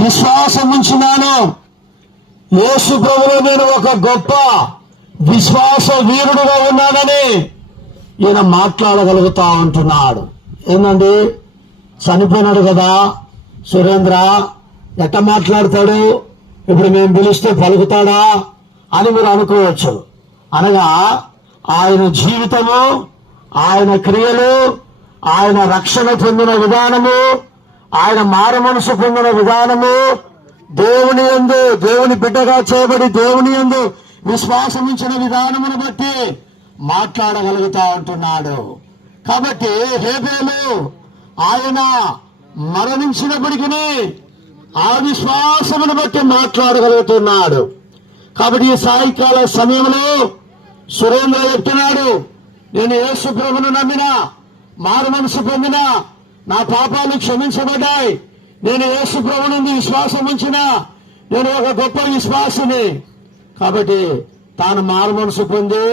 విశ్వాసం ఉంచినాను. యేసు ప్రభువులో నేను ఒక గొప్ప విశ్వాస వీరుడుగా ఉన్నానని ఈయన మాట్లాడగలుగుతా ఉంటున్నాడు. ఏందండి, చనిపోయినాడు కదా సురేంద్ర, ఎట్ట మాట్లాడతాడు, ఇప్పుడు మేము పిలిస్తే పలుకుతాడా అని మీరు అనుకోవచ్చు. అనగా ఆయన జీవితము, ఆయన క్రియలు, ఆయన రక్షణ పొందిన విధానము, ఆయన మారు మనసు పొందిన విధానము, దేవుని యందు దేవుని బిడ్డగా చేయబడి దేవుని యందు విశ్వాసం ఉంచిన విధానమును బట్టి మాట్లాడగలుగుతా ఉంటున్నాడు. కాబట్టి హేబేలు ఆయన మరణించినప్పటికీ ఆ విశ్వాసమును బట్టి మాట్లాడగలుగుతున్నాడు. కాబట్టి ఈ సాయంకాల సమయంలో సురేంద్ర చెప్తున్నాడు, నేను యేసు ప్రభువును నమ్మినా, మారు మనసు పొందినా, నా పాపాలు క్షమించబడ్డాయి, నేను యేసు ప్రభువును విశ్వాసం ఉంచినా, నేను ఒక గొప్ప విశ్వాసిని. కాబట్టి తాను మారు మనసు పొంది